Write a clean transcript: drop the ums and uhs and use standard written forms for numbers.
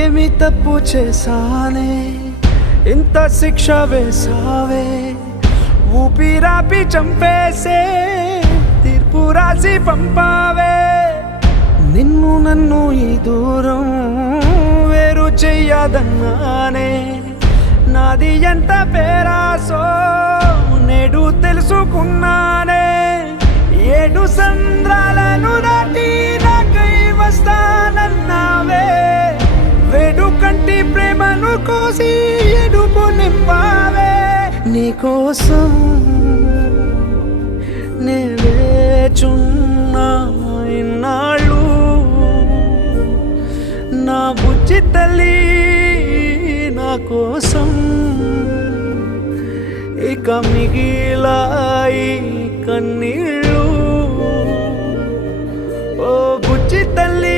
ఏమి తప్పు చేశానే ఇంత శిక్ష వేసావే ఊపిరాపి చంపేసే తీర్పు రాసి పంపావే నిన్ను నన్ను ఈ దూరం వేరు చెయ్యదన్నానే నాది ఎంత పేరాసో నేడు తెలుసుకున్నానే 7 సంద్రాలను దాటి నాకై వస్తానన్నావే వేడుకంటి ప్రేమను కోసి ఎడుపు నింపావే నీకోసం నే వేచున్నా ఇన్నాళ్ళు నా బుజ్జి తల్లి నా కోసం ఇక మిగిలాయి కన్నీళ్ళు ఓ బుజ్జి తల్లి